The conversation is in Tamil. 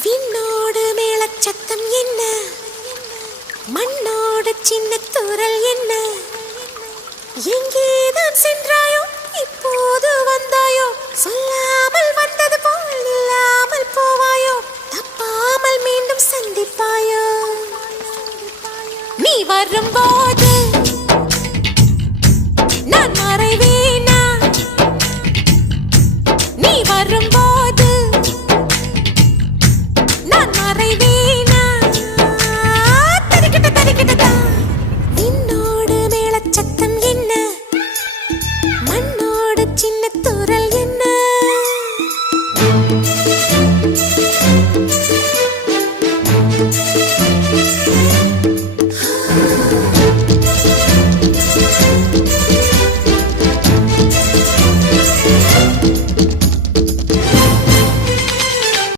விண்ணோடு மேளச்சத்தம் என்ன, மண்ணோடு சின்ன தூரல் என்ன, எங்கேதான் சென்றாயோ இப்போது வந்தாயோ, சொல்லாமல் வந்தது போல் இல்லாமல் போவாயோ, தப்பாமல் மீண்டும் சந்திப்பாயோ, நீ வரும்போது